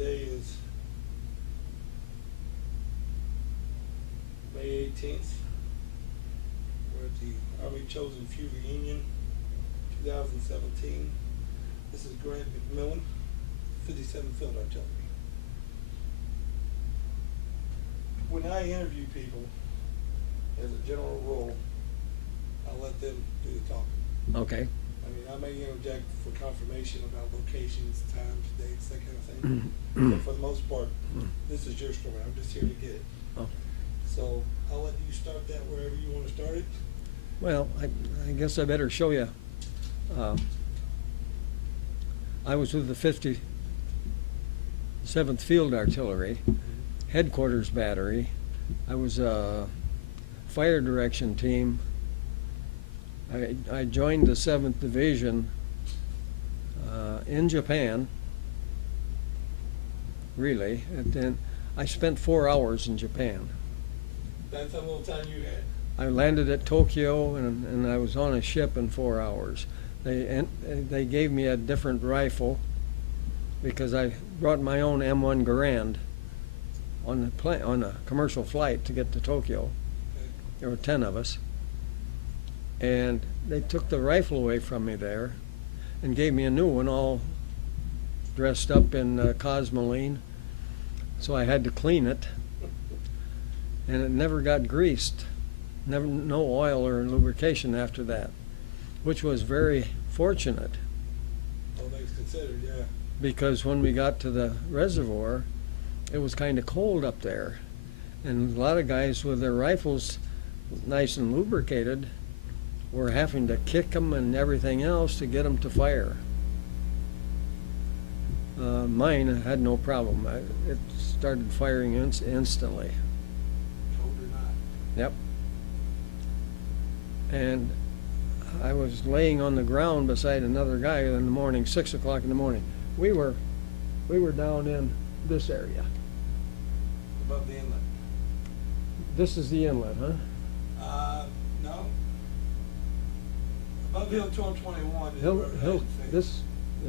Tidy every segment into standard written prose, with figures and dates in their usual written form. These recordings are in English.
Today is May 18th. We're at the Army Chosin Few Reunion 2017. This is Grant McMillin, 57 Field Artillery. When I interview people as a general rule, I'll let them do the talking. Okay. I mean, I may interject for confirmation about locations, times, dates, that kind of thing. But for the most part, this is your story. I'm just here to get it. Oh. So I'll let you start that wherever you want to start it. Well, I guess I better show you. I was with the 57th Field Artillery, Headquarters Battery. I was a fire direction team. I joined the 7th Division in Japan, really, and then I spent 4 hours in Japan. That's how little time you had. I landed at Tokyo and I was on a ship in 4 hours. They gave me a different rifle because I brought my own M1 Garand on a commercial flight to get to Tokyo. Okay. There were 10 of us. And they took the rifle away from me there and gave me a new one all dressed up in Cosmoline. So I had to clean it. And it never got greased. No oil or lubrication after that, which was very fortunate. All things considered, yeah. Because when we got to the reservoir, it was kind of cold up there. And a lot of guys with their rifles nice and lubricated were having to kick them and everything else to get them to fire. Mine had no problem. It started firing instantly. Cold or not. Yep. And I was laying on the ground beside another guy in the morning, 6 o'clock in the morning. We were down in this area. Above the inlet. This is the inlet, huh? No. Above Hill 1221 is Hill, where the Hill, legend says.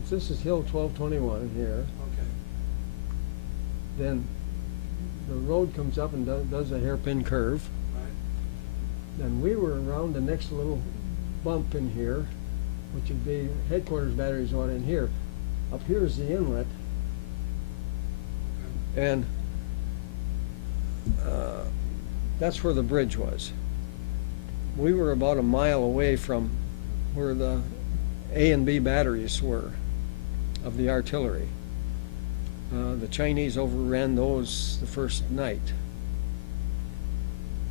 this is Hill 1221 here. Okay. Then the road comes up and does a hairpin curve. Right. Then we were around the next little bump in here, which would be Headquarters Battery's one in here. Up here is the inlet, Okay. and that's where the bridge was. We were about a mile away from where the A and B batteries were of the artillery. The Chinese overran those the first night,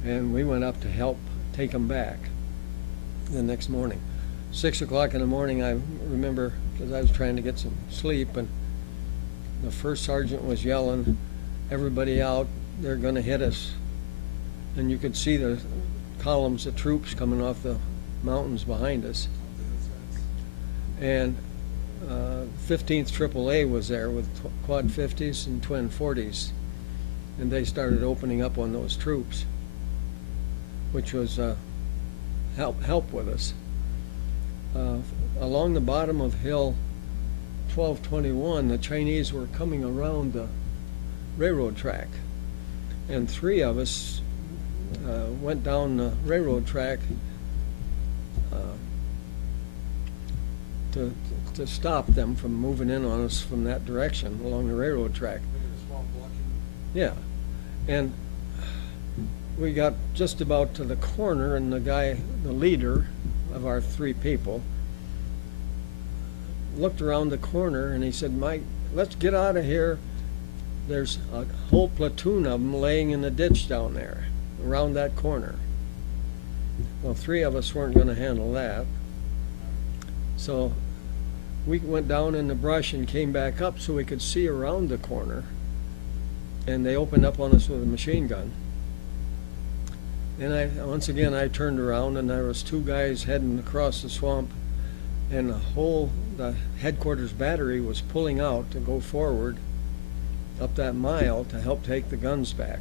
and we went up to help take them back the next morning. 6 o'clock in the morning, I remember, because I was trying to get some sleep, and the first sergeant was yelling, "Everybody out, they're going to hit us." And you could see the columns of troops coming off the mountains behind us. And 15th AAA was there with quad 50s and twin 40s, and they started opening up on those troops, which was help with us. Along the bottom of Hill 1221, the Chinese were coming around the railroad track, and 3 of us went down the railroad track to stop them from moving in on us from that direction along the railroad track. Maybe the swamp blocking. Yeah, and we got just about to the corner, and the leader of our 3 people, looked around the corner and he said, "Mike, let's get out of here. There's a whole platoon of them laying in the ditch down there around that corner." Well, 3 of us weren't going to handle that. So we went down in the brush and came back up so we could see around the corner, and they opened up on us with a machine gun. And once again I turned around, and there was 2 guys heading across the swamp, and the Headquarters Battery was pulling out to go forward up that mile to help take the guns back.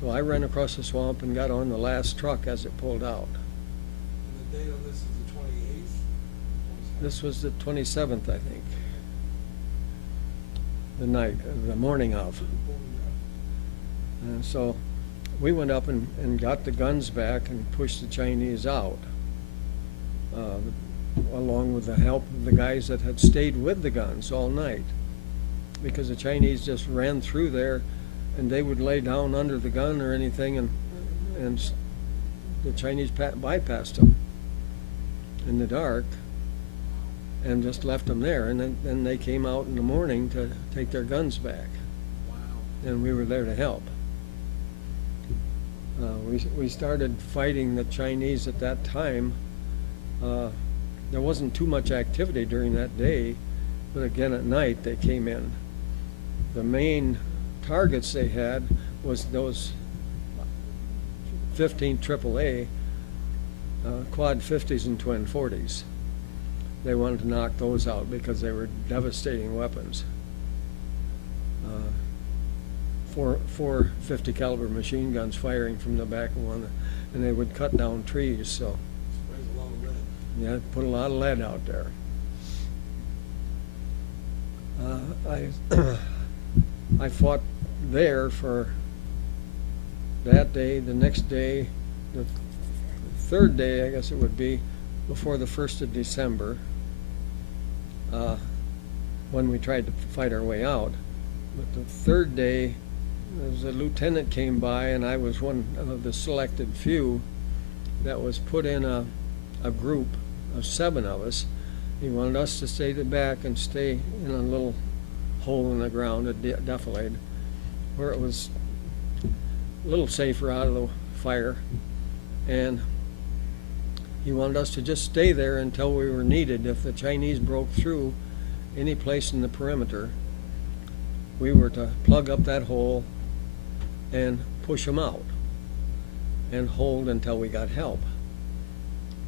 So I ran across the swamp and got on the last truck as it pulled out. And the date of this is the 28th? This was the 27th, I think. the morning of. And so we went up and got the guns back and pushed the Chinese out, along with the help of the guys that had stayed with the guns all night, because the Chinese just ran through there and they would lay down under the gun or anything, and the Chinese bypassed them in the dark and just left them there, and then they came out in the morning to take their guns back. Wow. And we were there to help. We started fighting the Chinese at that time. There wasn't too much activity during that day, but again at night they came in. The main targets they had was those 15 AAA quad 50s and twin 40s. They wanted to knock those out because they were devastating weapons. Four 50 caliber machine guns firing from the back of one, and they would cut down trees. So Sprays a lot of lead. yeah, put a lot of lead out there. I fought there for that day, the next day, the third day, I guess it would be, before the 1st of December, when we tried to fight our way out. But the third day, there was a lieutenant came by, and I was one of the selected few that was put in a group of 7 of us. He wanted us to stay back and stay in a little hole in the ground, a defilade, where it was a little safer out of the fire. And he wanted us to just stay there until we were needed. If the Chinese broke through any place in the perimeter, we were to plug up that hole and push them out and hold until we got help.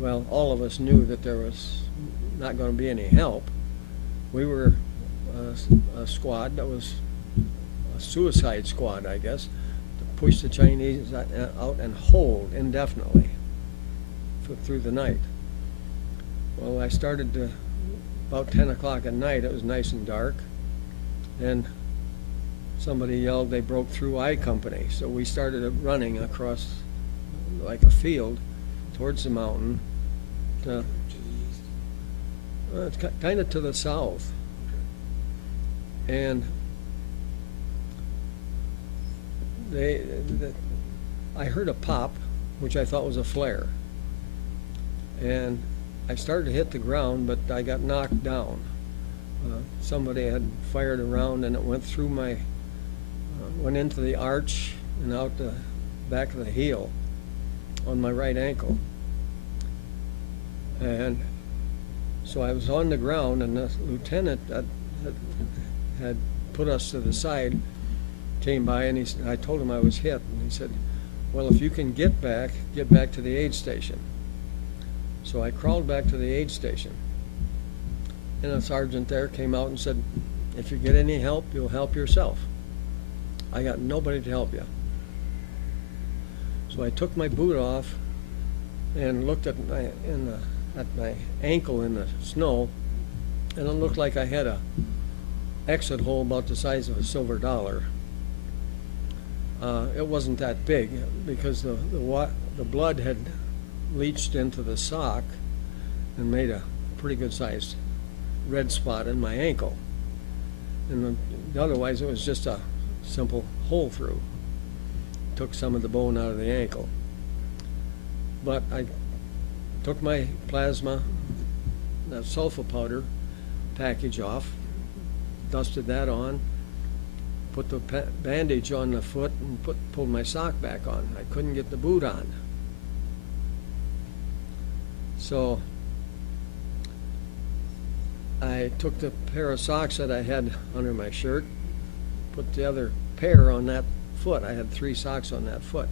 Well, all of us knew that there was not going to be any help. We were a squad that was a suicide squad, I guess, to push the Chinese out and hold indefinitely through the night. Well, I started to, about 10 o'clock at night, it was nice and dark, and somebody yelled they broke through I Company. So we started running across like a field towards the mountain to To the east. it's kind of to the south. And I heard a pop, which I thought was a flare. And I started to hit the ground, but I got knocked down. Somebody had fired around, and it went through went into the arch and out the back of the heel on my right ankle. And so I was on the ground, and the lieutenant that had put us to the side came by, and I told him I was hit, and he said, well, if you can get back to the aid station. So I crawled back to the aid station, and a sergeant there came out and said, if you get any help, you'll help yourself. I got nobody to help you. So I took my boot off and looked at my ankle in the snow, and it looked like I had a exit hole about the size of a silver dollar. It wasn't that big because the blood had leached into the sock and made a pretty good sized red spot in my ankle. And otherwise it was just a simple hole through. Took some of the bone out of the ankle. But I took my plasma, that sulfa powder package off, dusted that on, put the bandage on the foot, and pulled my sock back on. I couldn't get the boot on. So I took the pair of socks that I had under my shirt, put the other pair on that foot. I had 3 socks on that foot.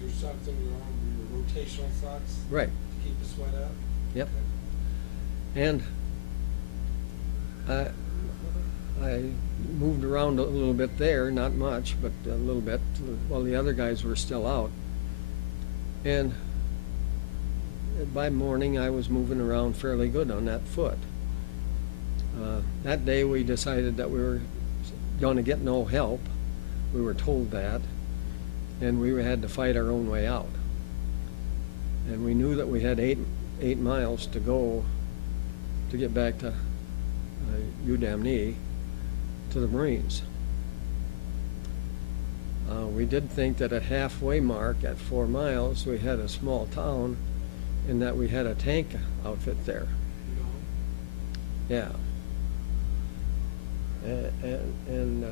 Your socks on your arm were your rotational socks? Right. To keep the sweat out? Yep. Okay. And I moved around a little bit there, not much, but a little bit, while the other guys were still out. And by morning, I was moving around fairly good on that foot. that day we decided that we were going to get no help. We were told that, and we had to fight our own way out. And we knew that we had eight miles to go to get back to UDAMNE, to the Marines. We did think that at halfway mark, at 4 miles, we had a small town, and that we had a tank outfit there. Yeah. And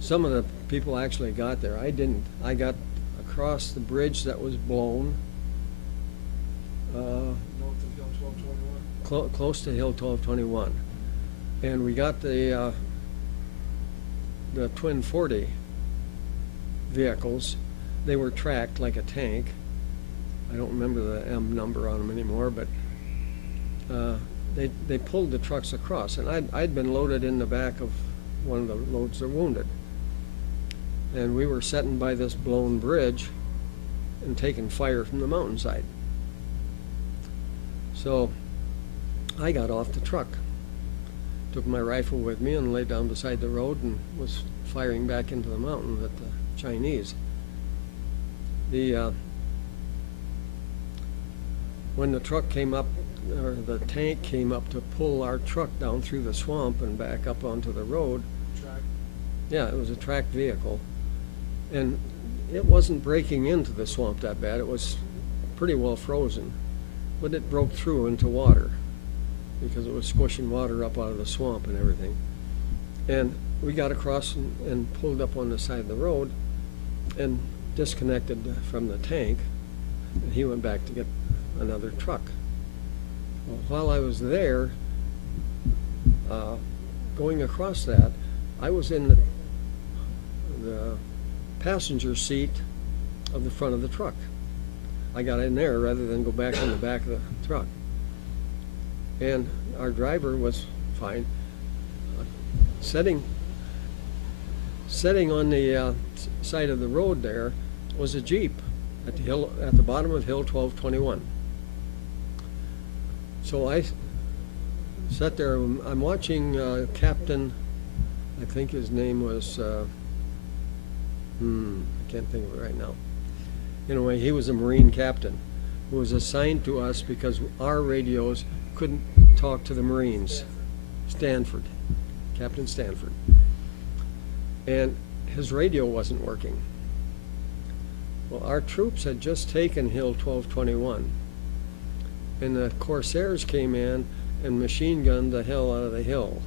some of the people actually got there. I didn't. I got across the bridge that was blown. North of Hill 1221. Close to Hill 1221. And we got the twin 40 vehicles. They were tracked like a tank. I don't remember the M number on them anymore, but they pulled the trucks across, and I'd been loaded in the back of one of the loads of wounded. And we were sitting by this blown bridge and taking fire from the mountainside. So I got off the truck, took my rifle with me and laid down beside the road and was firing back into the mountain at the Chinese. When the truck came up, or the tank came up to pull our truck down through the swamp and back up onto the road. Track. Yeah, it was a tracked vehicle. And it wasn't breaking into the swamp that bad. It was pretty well frozen. But it broke through into water because it was squishing water up out of the swamp and everything. And we got across and pulled up on the side of the road and disconnected from the tank. And he went back to get another truck. Well, while I was there, going across that, I was in the passenger seat of the front of the truck. I got in there rather than go back in the back of the truck. And our driver was fine. Sitting on the side of the road there was a Jeep at the bottom of Hill 1221. So I sat there. I'm watching Captain. I think his name was. I can't think of it right now. Anyway, he was a Marine captain who was assigned to us because our radios couldn't talk to the Marines. Stanford, Captain Stanford. And his radio wasn't working. Well, our troops had just taken Hill 1221, and the Corsairs came in and machine gunned the hell out of the hill.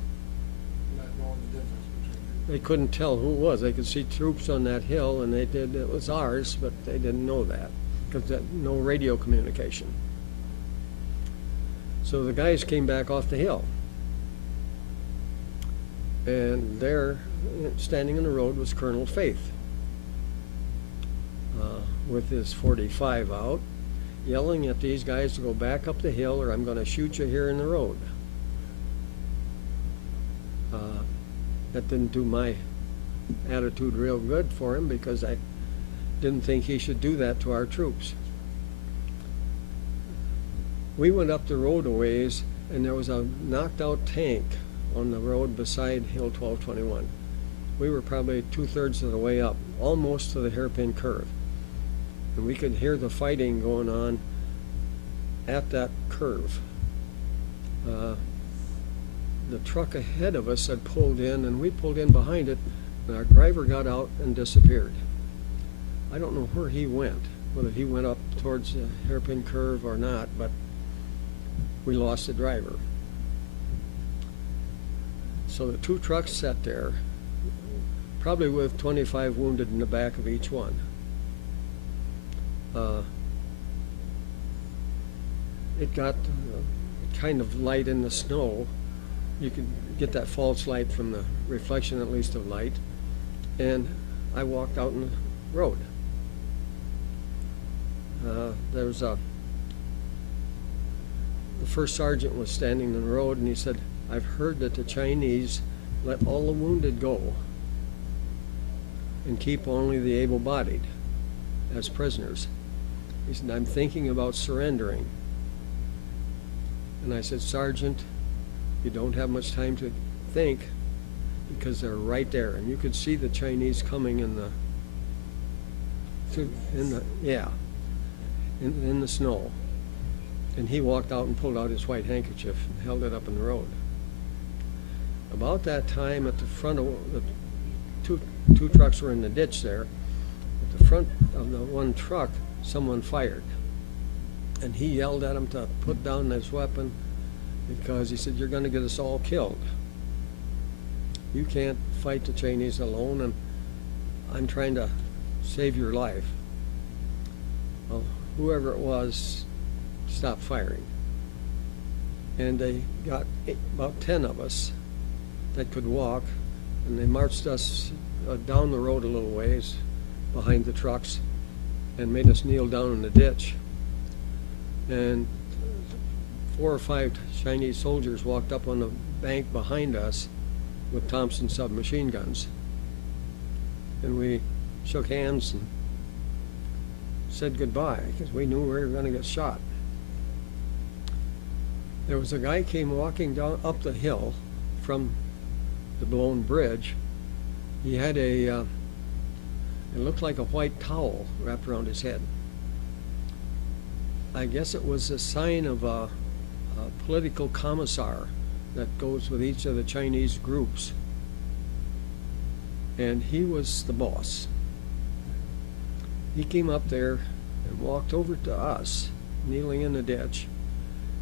Not knowing the difference between They couldn't tell who it was. They could see troops on that hill, and it was ours, but they didn't know that because no radio communication. So the guys came back off the hill, and there, standing in the road, was Colonel Faith with his .45 out, yelling at these guys to go back up the hill or I'm going to shoot you here in the road. That didn't do my attitude real good for him because I didn't think he should do that to our troops. We went up the road a ways, and there was a knocked out tank on the road beside Hill 1221. We were probably 2/3 of the way up, almost to the hairpin curve. And we could hear the fighting going on at that curve. The truck ahead of us had pulled in, and we pulled in behind it, and our driver got out and disappeared. I don't know where he went, whether he went up towards the hairpin curve or not, but we lost the driver. So the two trucks sat there, probably with 25 wounded in the back of each one. It got kind of light in the snow. You could get that false light from the reflection, at least, of light. And I walked out in the road. The first sergeant was standing in the road, and he said, "I've heard that the Chinese let all the wounded go and keep only the able-bodied as prisoners." He said, I'm thinking about surrendering. And I said, Sergeant, you don't have much time to think, because they're right there, and you could see the Chinese coming in the snow. And he walked out and pulled out his white handkerchief and held it up in the road. About that time, at the front of the two trucks were in the ditch there. At the front of the one truck, someone fired, and he yelled at him to put down his weapon, because he said, you're going to get us all killed. You can't fight the Chinese alone, and I'm trying to save your life. Well, whoever it was stopped firing, and they got about 10 of us that could walk, and they marched us down the road a little ways behind the trucks and made us kneel down in the ditch. And 4 or 5 Chinese soldiers walked up on the bank behind us with Thompson submachine guns. And we shook hands and said goodbye, because we knew we were going to get shot. There was a guy came walking down up the hill from the blown bridge. He had it looked like a white towel wrapped around his head. I guess it was a sign of a political commissar that goes with each of the Chinese groups. And he was the boss. He came up there and walked over to us, kneeling in the ditch,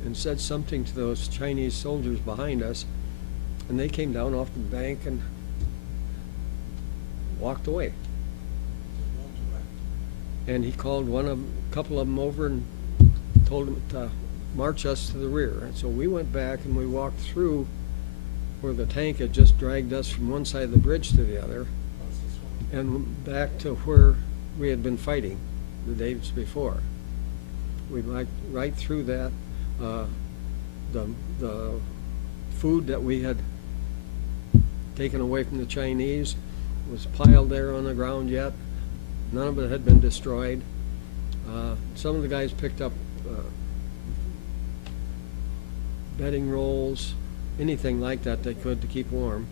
and said something to those Chinese soldiers behind us, and they came down off the bank and walked away. And he called a couple of them over and told them to march us to the rear. And so we went back and we walked through where the tank had just dragged us from one side of the bridge to the other, and back to where we had been fighting the days before. We went right through that. The food that we had taken away from the Chinese was piled there on the ground yet. None of it had been destroyed. Some of the guys picked up bedding rolls, anything like that they could to keep warm,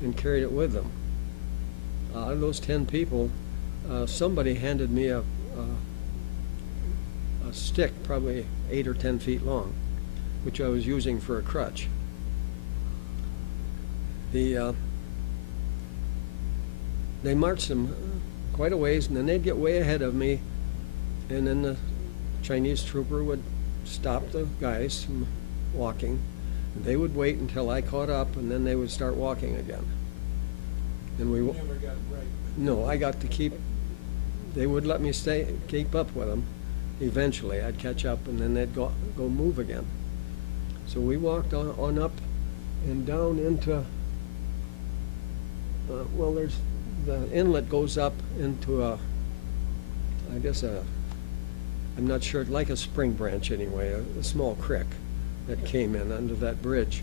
and carried it with them. Out of those 10 people, somebody handed me a stick, probably 8 or 10 feet long, which I was using for a crutch. They marched them quite a ways, and then they'd get way ahead of me, and then the Chinese trooper would stop the guys from walking, and they would wait until I caught up, and then they would start walking again. And we Never got a break. no, I got to keep. They would let me keep up with them. Eventually, I'd catch up, and then they'd go move again. So we walked on up and down into. There's the inlet goes up into I'm not sure, like a spring branch anyway, a small creek that came in under that bridge.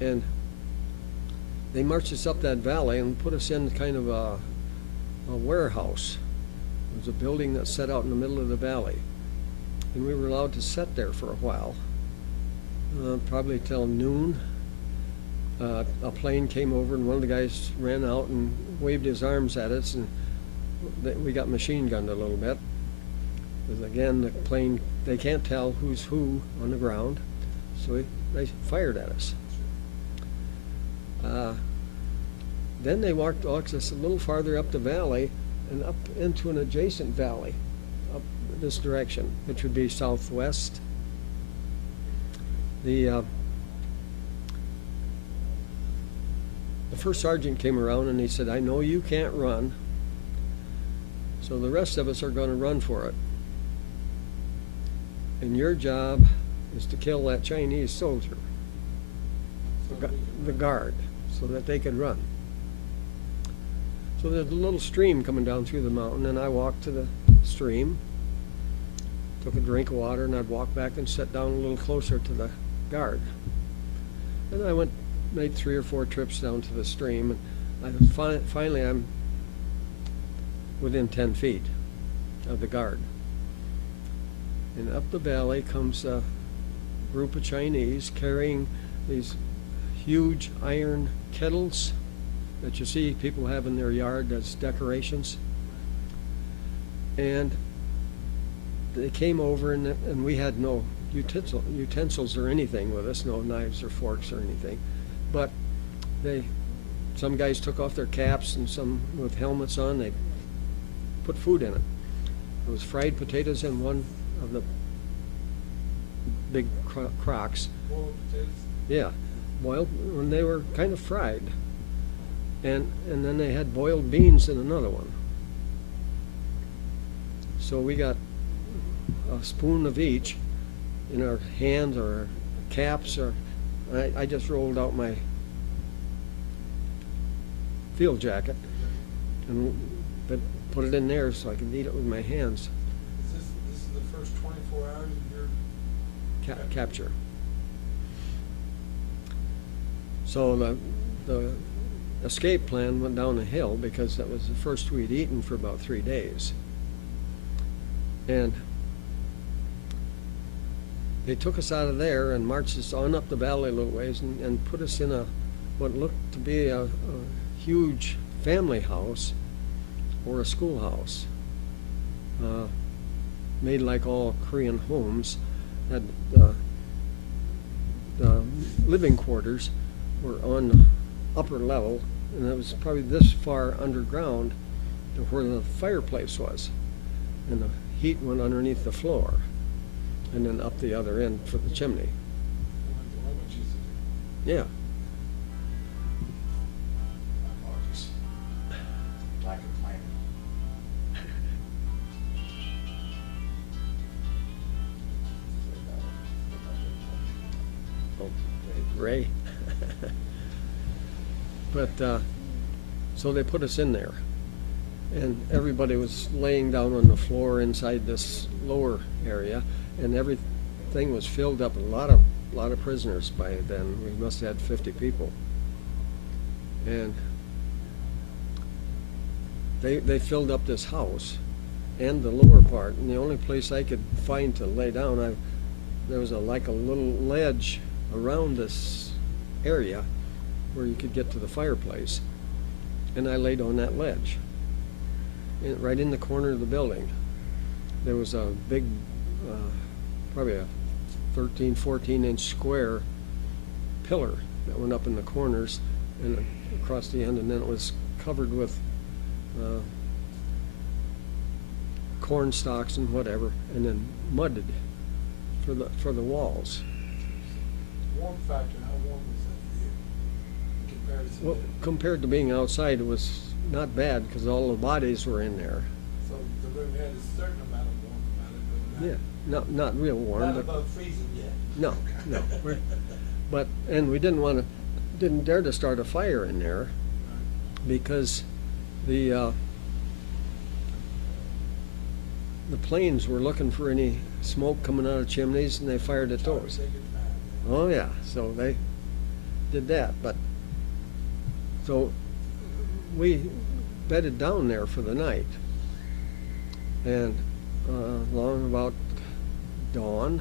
And they marched us up that valley and put us in kind of a warehouse. It was a building that set out in the middle of the valley. And we were allowed to sit there for a while, probably till noon. A plane came over, and one of the guys ran out and waved his arms at us, and we got machine gunned a little bit. Because again, the plane, they can't tell who's who on the ground, so they fired at us. Then they walked us a little farther up the valley and up into an adjacent valley, up this direction, which would be southwest. The first sergeant came around and he said, I know you can't run, so the rest of us are going to run for it. And your job is to kill that Chinese soldier, the guard, so that they could run. So there's a little stream coming down through the mountain, and I walked to the stream, took a drink of water, and I'd walk back and sit down a little closer to the guard. And I made 3 or 4 trips down to the stream, and finally I'm within 10 feet of the guard. And up the valley comes a group of Chinese carrying these huge iron kettles that you see people have in their yard as decorations. And they came over, and we had no utensils or anything with us, no knives or forks or anything. But some guys took off their caps, and some with helmets on, they put food in it. It was fried potatoes in one of the big crocks. Boiled potatoes. Yeah, boiled, when they were kind of fried. And then they had boiled beans in another one. So we got a spoon of each in our hands or our caps, or I just rolled out my field jacket and put it in there so I could eat it with my hands. This is the first 24 hours of your Capture. So the escape plan went down a hill because that was the first we'd eaten for about 3 days. And they took us out of there and marched us on up the valley a little ways and put us in what looked to be a huge family house or a schoolhouse, made like all Korean homes. Had the living quarters were on the upper level, and it was probably this far underground to where the fireplace was, and the heat went underneath the floor and then up the other end for the chimney. Yeah. Ray. But so they put us in there, and everybody was laying down on the floor inside this lower area, and everything was filled up. A lot of prisoners by then. We must have had 50 people, and they filled up this house and the lower part. And the only place I could find to lay down, there was like a little ledge around this area where you could get to the fireplace, and I laid on that ledge right in the corner of the building. There was a big probably a 13-14 inch square pillar that went up in the corners and across the end, and then it was covered with corn stalks and whatever, and then mudded for the walls. Warm factor, how warm was that for you in comparison Well, to? compared to being outside, it was not bad because all the bodies were in there. So the room had a certain amount of warmth about it, but Yeah, not real warm, not but above freezing yet. no. And we didn't dare to start a fire in there because the planes were looking for any smoke coming out of chimneys, and they fired at those. Oh yeah, so they did that. But so we bedded down there for the night, and along about dawn,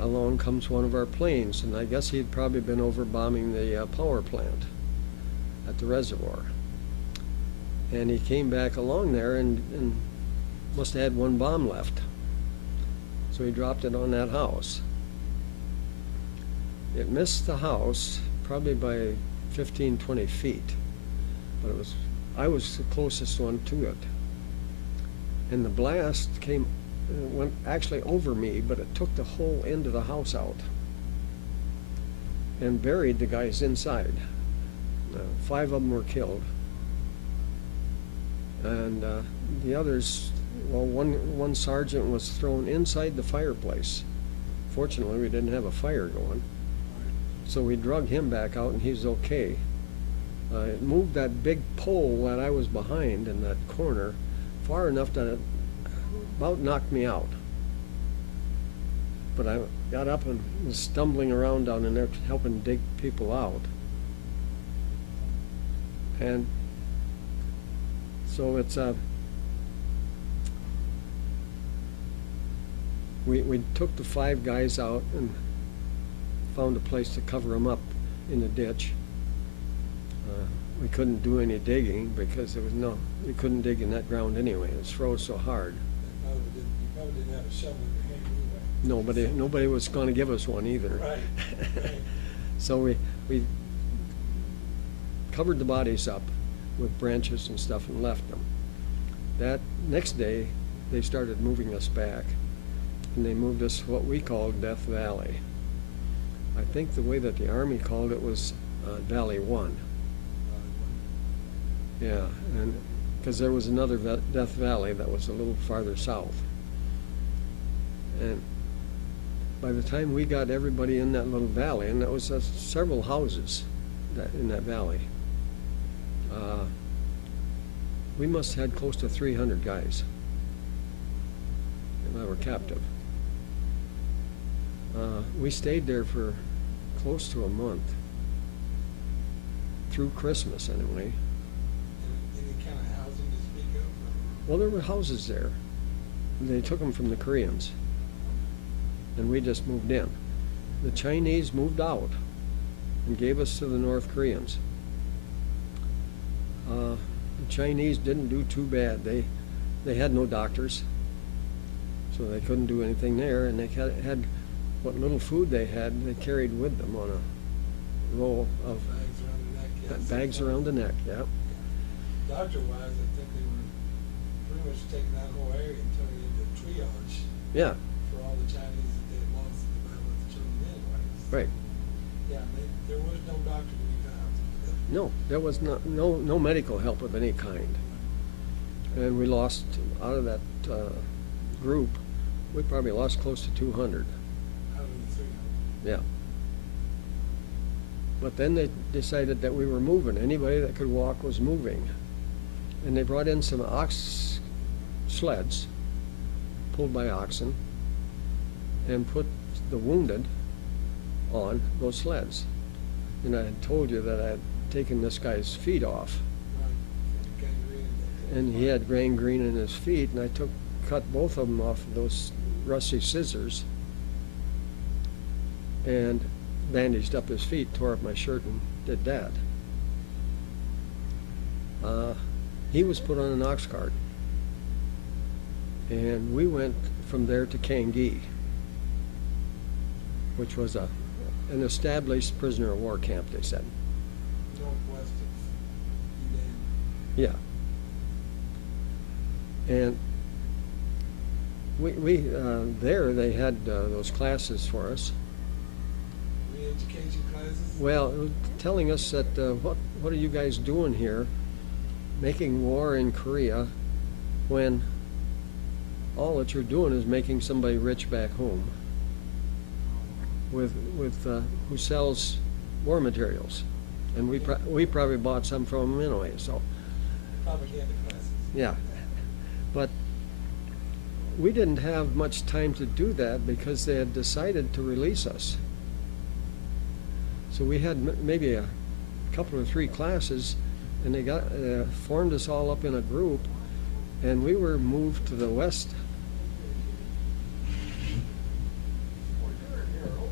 along comes one of our planes, and I guess he'd probably been over bombing the power plant at the reservoir. And he came back along there and must have had one bomb left. So he dropped it on that house. It missed the house probably by 15, 20 feet, but I was the closest one to it. And the blast went actually over me, but it took the whole end of the house out and buried the guys inside. 5 of them were killed, and the others, well, one sergeant was thrown inside the fireplace. Fortunately, we didn't have a fire going, so we drug him back out, and he's okay. It moved that big pole that I was behind in that corner far enough that it about knocked me out. But I got up and was stumbling around down in there helping dig people out. And so it's we took the 5 guys out and found a place to cover them up in the ditch. We couldn't do any digging because we couldn't dig in that ground anyway. It was froze so hard. You probably didn't have a shovel in your hand anyway. Nobody was going to give us one either. Right, right. So we covered the bodies up with branches and stuff and left them. That next day, they started moving us back, and they moved us what we called Death Valley. I think the way that the Army called it was Valley 1. Yeah, and because there was another Death Valley that was a little farther south. And by the time we got everybody in that little valley, and that was several houses in that valley, we must have had close to 300 guys that were captive. We stayed there for close to a month, through Christmas anyway. Any kind of housing to speak of? Or? Well, there were houses there. They took them from the Koreans, and we just moved in. The Chinese moved out and gave us to the North Koreans. The Chinese didn't do too bad. They had no doctors, so they couldn't do anything there, and they had what little food they had, they carried with them on a roll of Bags around the neck, yeah. bags around the neck, yeah. Doctor-wise, I think they were pretty much taking that whole area and turning it into triage Yeah, for all the Chinese that they had lost in the battle with the children anyways. right. Yeah, there was no doctor to be found. No, there was no medical help of any kind. And we lost, out of that group, we probably lost close to 200. Out of the 300. Yeah. But then they decided that we were moving. Anybody that could walk was moving. And they brought in some ox sleds, pulled by oxen, and put the wounded on those sleds. And I had told you that I had taken this guy's feet off. Right. Gangrene. And he had gangrene in his feet, and I cut both of them off of those rusty scissors and bandaged up his feet, tore up my shirt, and did that. He was put on an ox cart, and we went from there to Kangi, which was an established prisoner of war camp, they said. Northwest of Yudan. Yeah. And we there they had those classes for us. Re-education classes? Well, telling us that what are you guys doing here, making war in Korea, when all that you're doing is making somebody rich back home with who sells war materials, and we probably bought some from them anyway. So Propaganda classes. yeah, but we didn't have much time to do that because they had decided to release us. So we had maybe a couple or 3 classes, and they got formed us all up in a group, and we were moved to the west.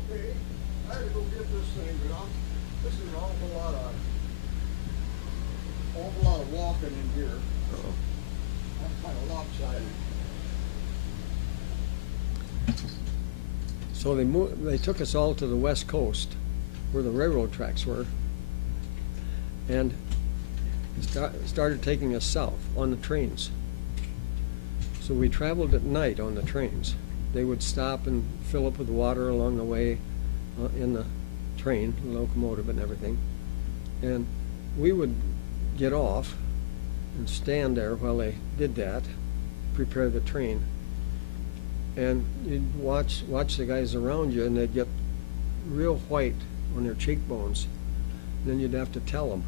Okay, I had to go get this thing, but this is an awful lot of walking in here. I'm kind of lopsided. So they took us all to the west coast, where the railroad tracks were, and started taking us south on the trains. So we traveled at night on the trains. They would stop and fill up with water along the way in the train, the locomotive and everything. And we would get off and stand there while they did that, prepare the train. And you'd watch the guys around you, and they'd get real white on their cheekbones. Then you'd have to tell them,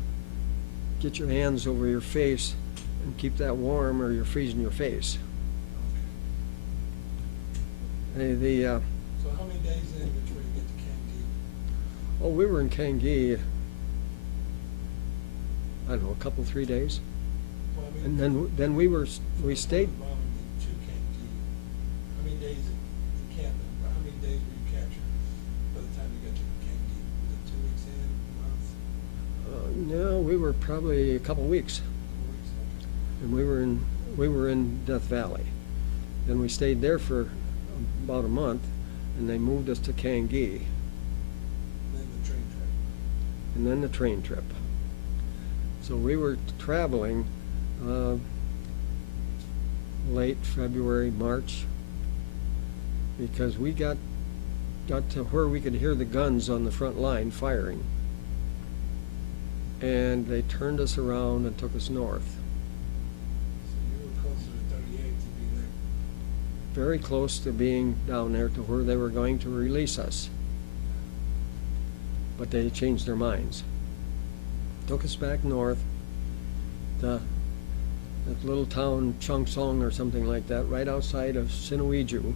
get your hands over your face and keep that warm, or you're freezing your face. So how many days in before you get to Kangi? We were in Kangi, I don't know, a couple, 3 days. Well, I And mean, then we stayed. bombing to Kangi. How many days in were probably a couple weeks, 4 weeks, okay. and we were in Death Valley. Then we stayed there for about a month, and they moved us to Kangee, And then the train trip. and then the train trip. So we were traveling late February, March, because we got to where we could hear the guns on the front line firing. And they turned us around and took us north. So you were closer to 38 to be there. Very close to being down there to where they were going to release us. But they changed their minds. Took us back north to that little town, Chosin or something like that, right outside of Sinuiju.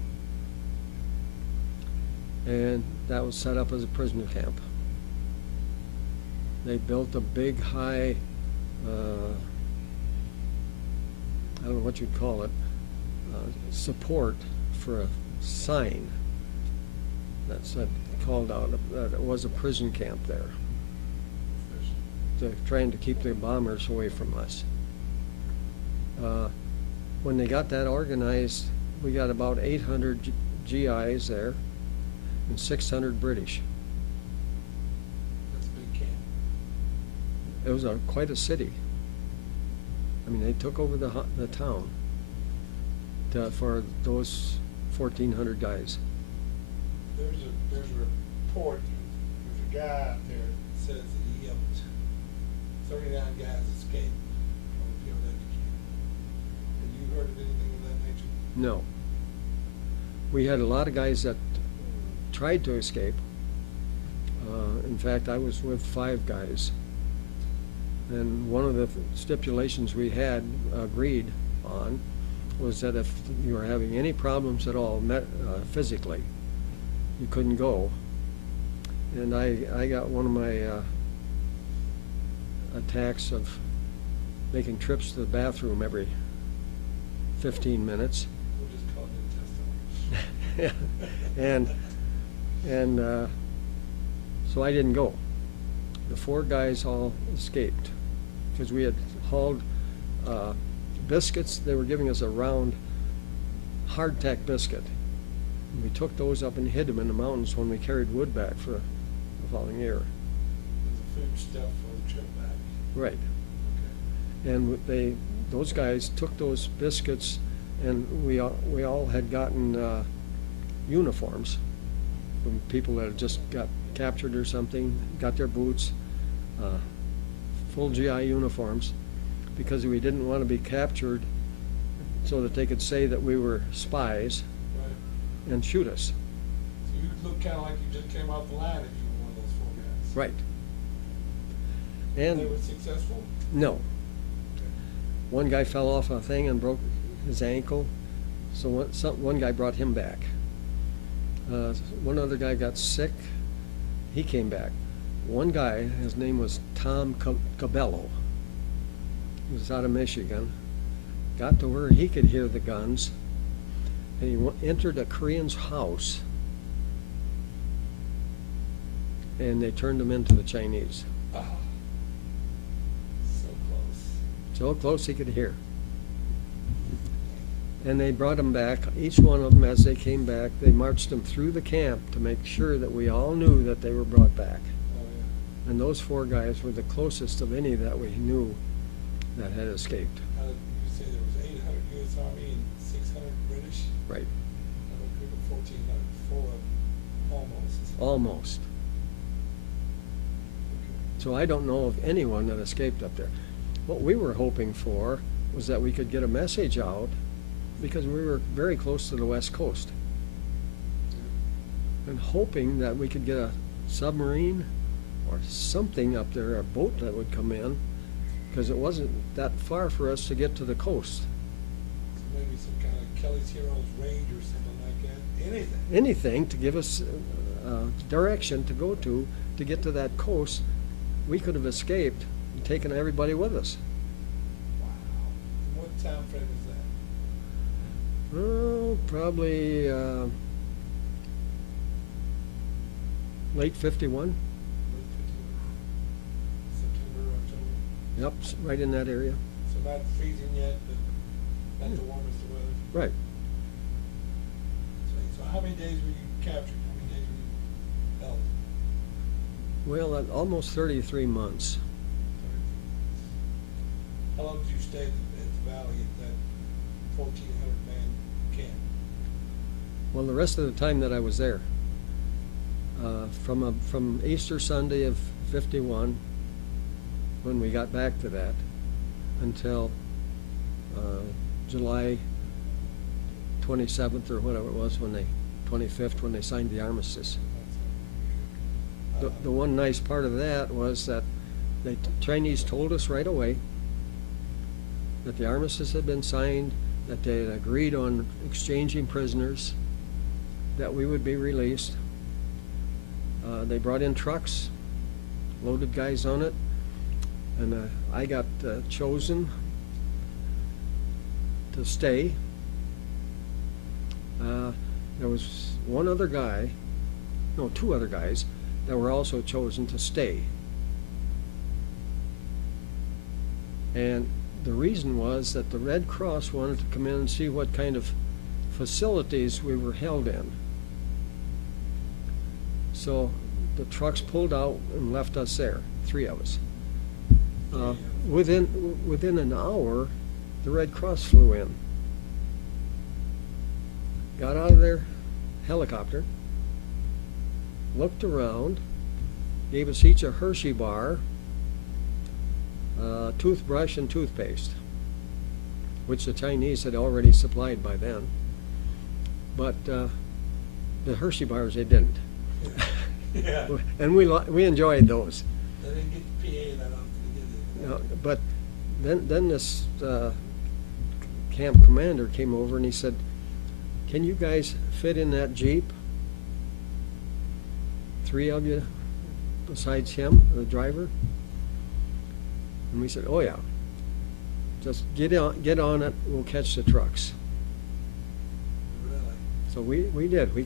And that was set up as a prisoner camp. They built a big, high, I don't know what you'd call it, support for a sign that said, called out that it was a prison camp there, trying to keep the bombers away from us. When they got that organized, we got about 800 GIs there and 600 British. That's a big camp. It was quite a city. I mean, they took over the town for those 1,400 guys. There's a report, there's a guy out there that says that he helped 39 guys escape from the POW camp. Have you heard of anything of that nature? No. We had a lot of guys that tried to escape. In fact, I was with 5 guys. And one of the stipulations we had agreed on was that if you were having any problems at all physically, you couldn't go. And I got one of my attacks of making trips to the bathroom every 15 minutes. We'll just call it intestinal. and so I didn't go. The 4 guys all escaped because we had hauled biscuits. They were giving us a round hardtack biscuit. And we took those up and hid them in the mountains when we carried wood back for the following year. There's a food stuff for the trip back. Right. Okay. And those guys took those biscuits, and we all had gotten uniforms from people that had just got captured or something, got their boots, full GI uniforms, because we didn't want to be captured so that they could say that we were spies Right. and shoot us. So you look kind of like you just came off the line if you were one of those 4 guys. Right. They And were successful? no, Okay. one guy fell off a thing and broke his ankle, so one guy brought him back. One other guy got sick, he came back. One guy, his name was Tom Cabello. He was out of Michigan. Got to where he could hear the guns, and he entered a Korean's house, and they turned him into the Chinese. Ah. So close. So close he could hear. And they brought them back, each one of them, as they came back, they marched them through the camp to make sure that we all knew that they were brought back. Oh, yeah. And those 4 guys were the closest of any that we knew that had escaped. How did you say there was 800 U.S. Army and 600 British? Right. Out of a group of 1,400, full of almost. Almost. Okay. So I don't know of anyone that escaped up there. What we were hoping for was that we could get a message out, because we were very close to the West Coast, and hoping that we could get a submarine or something up there, a boat that would come in, because it wasn't that far for us to get to the coast. So maybe some kind of Kelly's Heroes Range or something like that. Anything. Anything to give us direction to go to get to that coast. We could have escaped and taken everybody with us. Wow. And what time frame is that? Oh, probably late 51. Late 51? September, October? Yep, right in that area. So not freezing yet, but not the warmest of weather. Right. So how many days were you captured? How many days were you held? Well, almost 33 months. How long did you stay at the valley at that 1,400-man camp? Well, the rest of the time that I was there, from Easter Sunday of '51, when we got back to that, until July 27th or whatever it was, 25th, when they signed the armistice. The one nice part of that was that the Chinese told us right away that the armistice had been signed, that they had agreed on exchanging prisoners, that we would be released. They brought in trucks, loaded guys on it, and I got chosen to stay. There was two other guys that were also chosen to stay. And the reason was that the Red Cross wanted to come in and see what kind of facilities we were held in. So the trucks pulled out and left us there, 3 of us. Within an hour, the Red Cross flew in, got out of their helicopter, looked around, gave us each a Hershey bar, toothbrush and toothpaste, which the Chinese had already supplied by then. But the Hershey bars, they didn't. Yeah. And we enjoyed those. They didn't get the PA that often, did they? But then this camp commander came over and he said, "Can you guys fit in that Jeep? 3 of you besides him, the driver?" And we said, "Oh yeah, just get on it, we'll catch the trucks." Really? So we did. We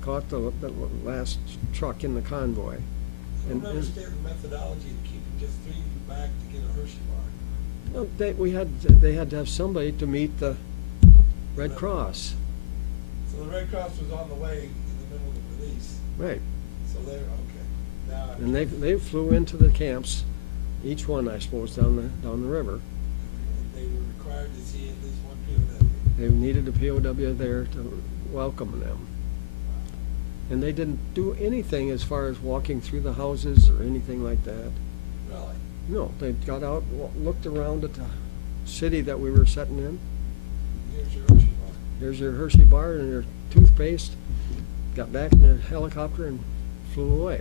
caught the last truck in the convoy. I don't understand the methodology of keeping just 3 of you back to get a Hershey bar. No, they had to have somebody to meet the Red Cross. So the Red Cross was on the way in the middle of the release. Right. So they're, okay. Now And they flew into the camps, each one, I suppose, down the river. they were required to see at least one POW. They needed a POW there to welcome them. And they didn't do anything as far as walking through the houses or anything like that. Really? No, they got out, looked around at the city that we were sitting in. Here's your Hershey bar. There's your Hershey bar and your toothpaste. Got back in the helicopter and flew away.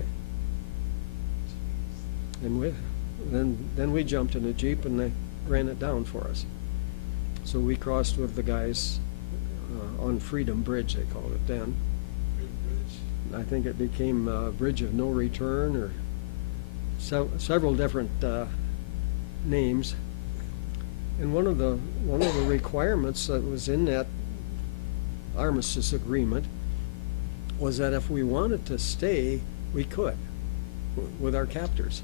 And then we jumped in a Jeep and they ran it down for us. So we crossed with the guys on Freedom Bridge, they called it then. Freedom Bridge. I think it became Bridge of No Return, or several different names. And one of the requirements that was in that armistice agreement was that if we wanted to stay, we could, with our captors.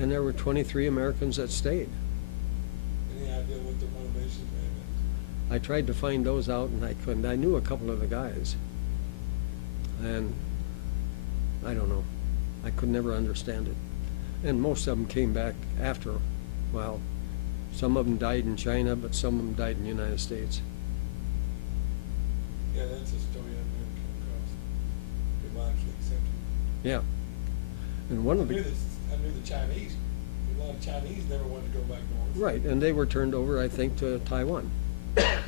And there were 23 Americans that stayed. Any idea what the motivations may have been? I tried to find those out and I couldn't. I knew a couple of the guys. And I don't know. I could never understand it. And most of them came back after, well, some of them died in China, but some of them died in the United States. Yeah, that's a story I've never come across. People actually accepted. Yeah. And one of the... I knew the Chinese. A lot of Chinese never wanted to go back north. Right, and they were turned over, I think, to Taiwan. Yeah.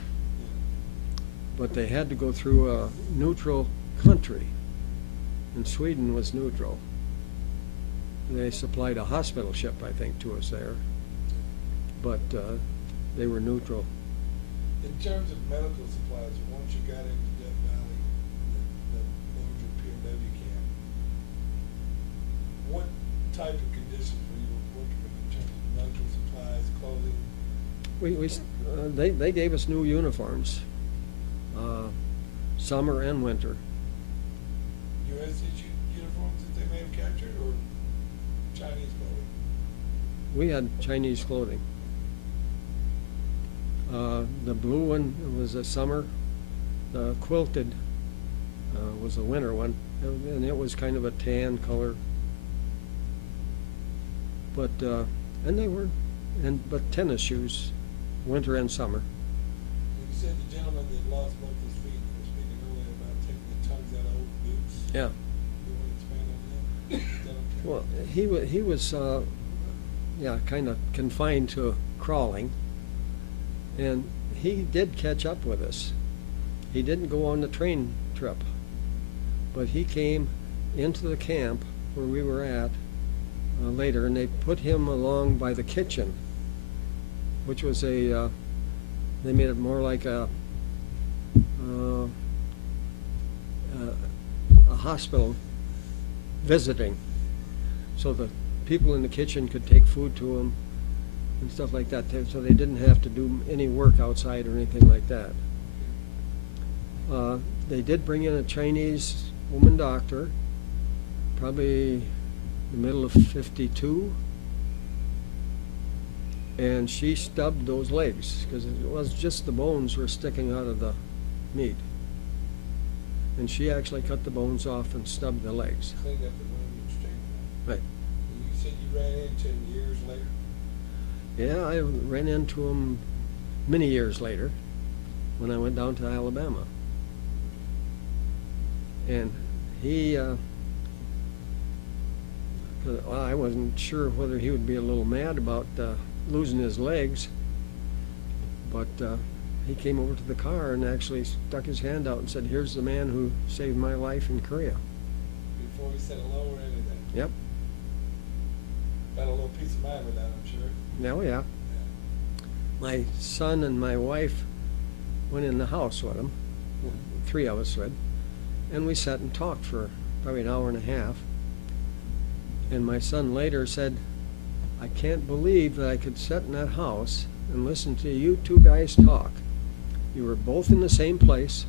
But they had to go through a neutral country, and Sweden was neutral. They supplied a hospital ship, I think, to us there, but they were neutral. In terms of medical supplies, once you got into Death Valley, the larger POW camp, what type of conditions were you working with in terms of medical supplies, clothing? They gave us new uniforms, summer and winter. U.S. issued uniforms that they may have captured, or Chinese clothing? we had Chinese clothing. The blue one was a summer. The quilted was a winter one, and it was kind of a tan color. But and they were, but tennis shoes, winter and summer. You said the gentleman that lost both his feet was speaking earlier about taking the tongues out of old boots. Yeah. You want to expand on that? Is that okay? Well, he was yeah, kind of confined to crawling, and he did catch up with us. He didn't go on the train trip, but he came into the camp where we were at later, and they put him along by the kitchen, which was they made it more like a hospital visiting, so the people in the kitchen could take food to him and stuff like that, so they didn't have to do any work outside or anything like that. They did bring in a Chinese woman doctor, probably the middle of 52, and she stubbed those legs because it was just the bones were sticking out of the meat, and she actually cut the bones off and stubbed the legs. Cleaned up the wound exchange. Right. You said you ran into him years later. Yeah, I ran into him many years later when I went down to Alabama. And he, I wasn't sure whether he would be a little mad about losing his legs, but he came over to the car and actually stuck his hand out and said, "Here's the man who saved my life in Korea." Before he said hello or anything. Yep. Got a little peace of mind with that, I'm sure. Oh, yeah. My son and my wife went in the house with him. 3 of us would. And we sat and talked for probably an hour and a half. And my son later said, "I can't believe that I could sit in that house and listen to you two guys talk. You were both in the same place,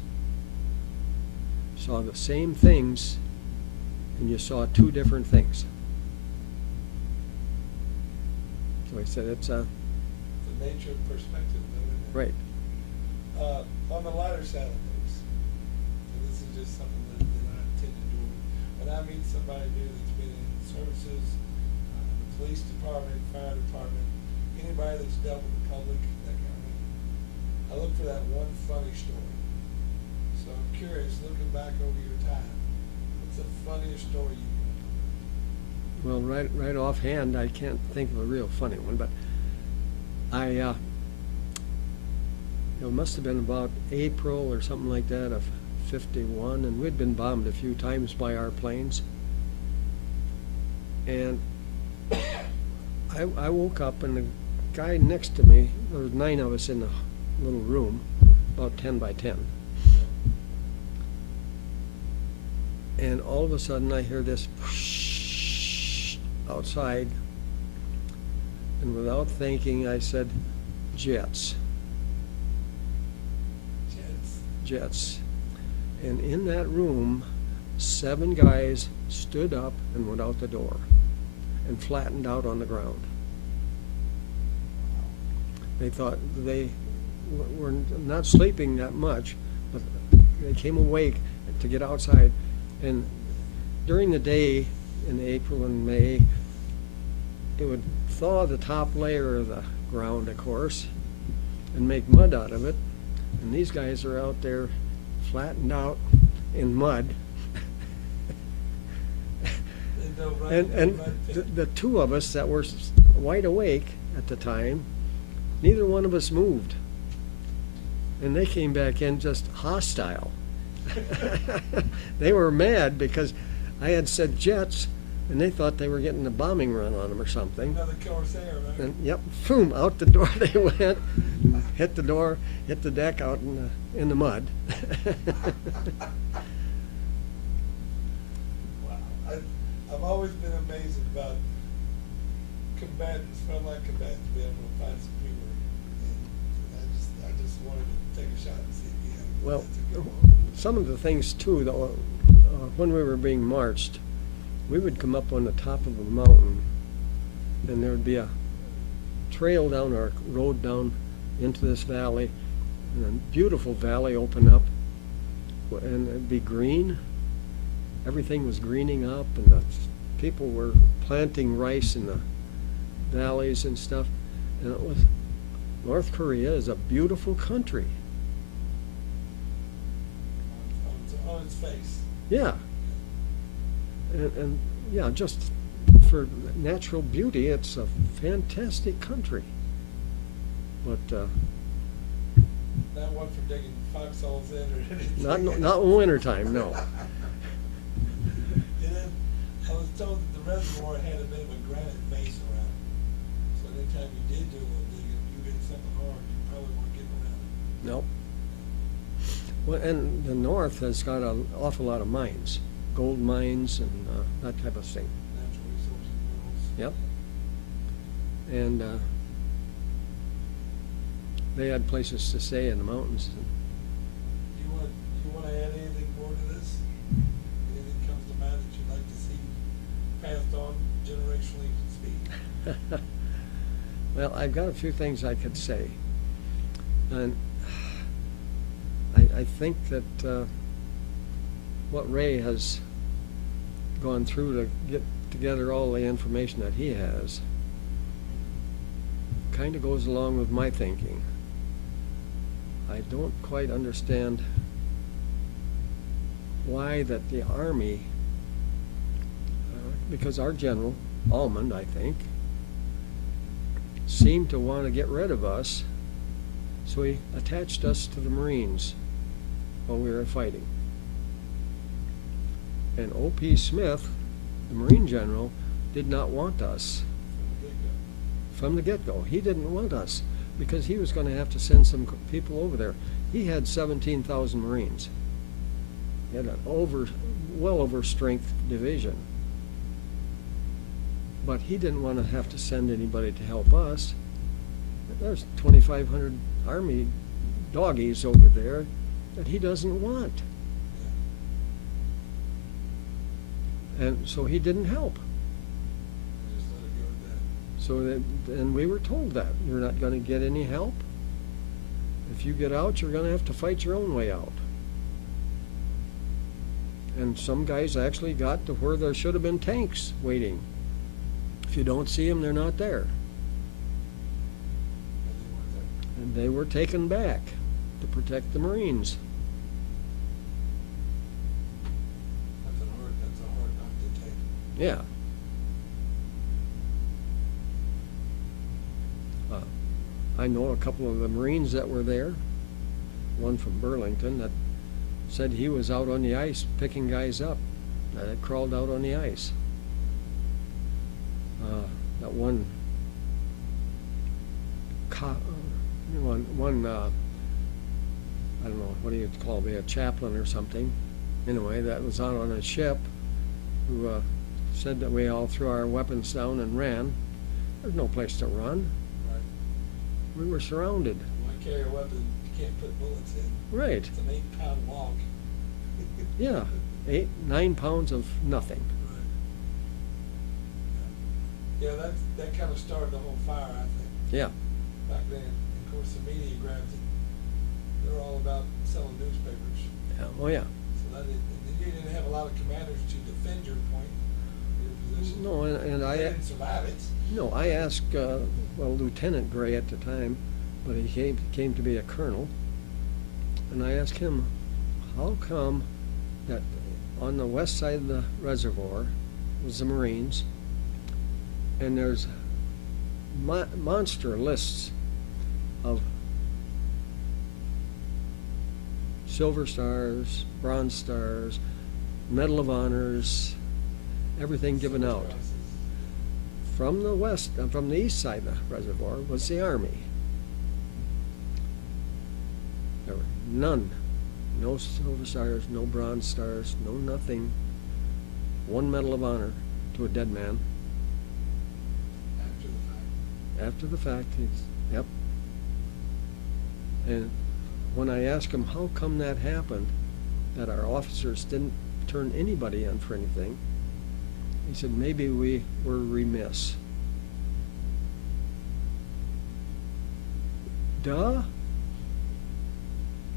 saw the same things, and you saw two different things." So he said it's The nature of perspective, though, isn't it? right. On the lighter side of things, and this is just something that I tend to do, when I meet somebody new that's been in services, the police department, fire department, anybody that's dealt with the public, that kind of thing, I look for that one funny story. So I'm curious, looking back over your time, what's the funniest story you can remember? Well, right offhand, I can't think of a real funny one, but it must have been about April or something like that of 51, and we'd been bombed a few times by our planes. And I woke up, and the guy next to me, there was 9 of us in the little room, about 10 by 10. And all of a sudden I hear this whoosh outside, and without thinking I said, "Jets." Jets. And in that room, 7 guys stood up and went out the door and flattened out on the ground. They thought they were not sleeping that much, but they came awake to get outside. And during the day in April and May, it would thaw the top layer of the ground, of course, and make mud out of it. And these guys are out there flattened out in mud. And the 2 of us that were wide awake at the time, neither one of us moved. And they came back in just hostile. They were mad because I had said jets, and they thought they were getting a bombing run on them or something. Another Corsair, right? And yep, boom, out the door they went, hit the door, hit the deck out in the mud. Wow. I've always been amazed about combatants, frontline combatants, being able to find some humor. And I just wanted to take a shot and see if you had it. Well, That's a good one. some of the things too, though, when we were being marched, we would come up on the top of a mountain, and there would be a trail down, or road down into this valley, and a beautiful valley open up, and it'd be green. Everything was greening up, and the people were planting rice in the valleys and stuff. And it was, North Korea is a beautiful country. On its face. Yeah. And yeah, just for natural beauty, it's a fantastic country. But Not one for digging foxholes in or anything. not in wintertime, no. And then I was told that the reservoir had a bit of a granite base around it. So anytime you did do a little digging, if you hit something hard, you probably weren't getting around it. Nope. Well, and the north has got an awful lot of mines, gold mines and that type of thing. Natural resources, minerals. Yep. And they had places to stay in the mountains. Do you want to add anything more to this? Anything comes to mind that you'd like to see passed on generationally speed? Well, I've got a few things I could say. And I think that what Ray has gone through to get together all the information that he has kind of goes along with my thinking. I don't quite understand why that the Army, because our general, Almond, I think, seemed to want to get rid of us, so he attached us to the Marines while we were fighting. And O.P. Smith, the Marine general, did not want us from the get-go. He didn't want us because he was going to have to send some people over there. He had 17,000 Marines. He had an well over strength division. But he didn't want to have to send anybody to help us. There's 2,500 Army doggies over there that he doesn't want. And so he didn't help. Just let it go at that. So that, and we were told that you're not going to get any help. If you get out, you're going to have to fight your own way out. And some guys actually got to where there should have been tanks waiting. If you don't see them, they're not there. And they were taken back to protect the Marines. That's a hard knock to take. Yeah. I know a couple of the Marines that were there, one from Burlington, that said he was out on the ice picking guys up that had crawled out on the ice. That one I don't know, what do you call it, a chaplain or something, anyway, that was out on a ship, who said that we all threw our weapons down and ran. There's no place to run. Right. We were surrounded. Why carry a weapon you can't put bullets in? Right. It's an 8-pound log. Yeah, 9 pounds of nothing. Right. Yeah, that kind of started the whole fire, I think. Yeah. Back then, of course, the media grabbed it. They were all about selling newspapers. Yeah. Oh yeah. So that you didn't have a lot of commanders to defend your point, your position. No, and They didn't survive it. No, I asked, Lieutenant Gray at the time, but he came to be a colonel, and I asked him, how come that on the west side of the reservoir was the Marines, and there's monster lists of Silver Stars, Bronze Stars, Medal of Honors, everything given out. From the west, from the east side of the reservoir was the Army. There were none. No Silver Stars, no Bronze Stars, no nothing. One Medal of Honor to a dead man. After the fact. After the fact, yep. And when I asked him how come that happened, that our officers didn't turn anybody in for anything, he said maybe we were remiss. Duh.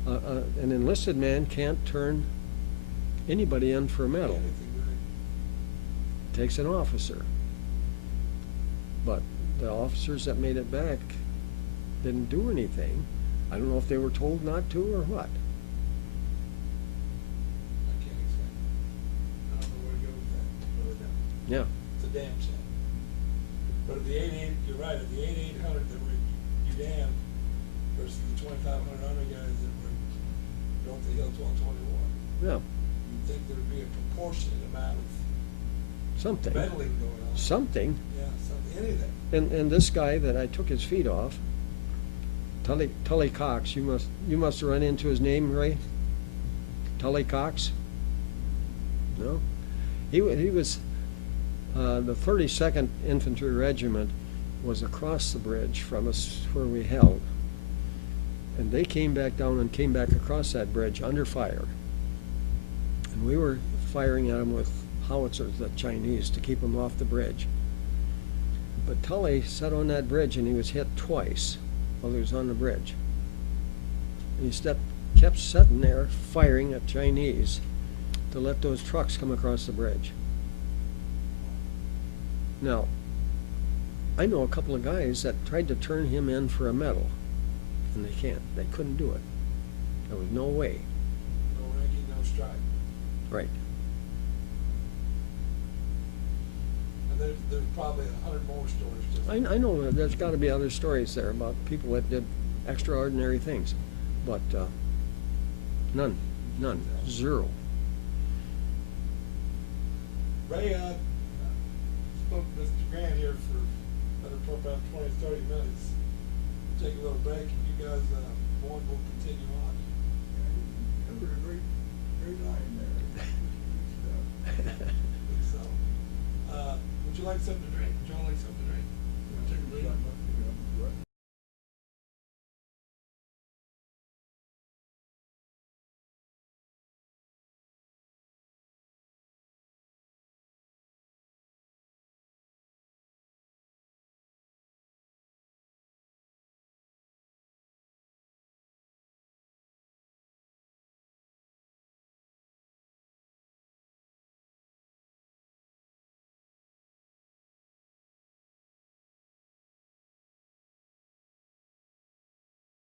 An enlisted man can't turn anybody in for a medal. Anything, right? Takes an officer. But the officers that made it back didn't do anything. I don't know if they were told not to or what. I can't explain it. I don't know where to go with that. Really don't. Yeah. It's a damn shame. But at the 88, you're right, at the 8800 that were UDAM versus the 2500 Army guys that were built the Hill 1221, Yeah. you'd think there would be a proportionate amount of Something. meddling going on. Something. Yeah, something, anything. And this guy that I took his feet off, Tully Cox, you must run into his name, Ray? Tully Cox? No? He was, the 32nd Infantry Regiment was across the bridge from us where we held. And they came back down and came back across that bridge under fire. And we were firing at them with howitzers, the Chinese, to keep them off the bridge. But Tully sat on that bridge and he was hit twice while he was on the bridge. And he kept sitting there firing at Chinese to let those trucks come across the bridge. Now, I know a couple of guys that tried to turn him in for a medal, and they couldn't do it. There was no way. No ranking, no stripe. Right. And there's probably 100 more stories just. I know that there's got to be other stories there about people that did extraordinary things, but none, zero. Ray, spoke to Mr. Grant here for about 20, 30 minutes. We'll take a little break, and you guys, will continue on. Covered a great line there. So, would you like something to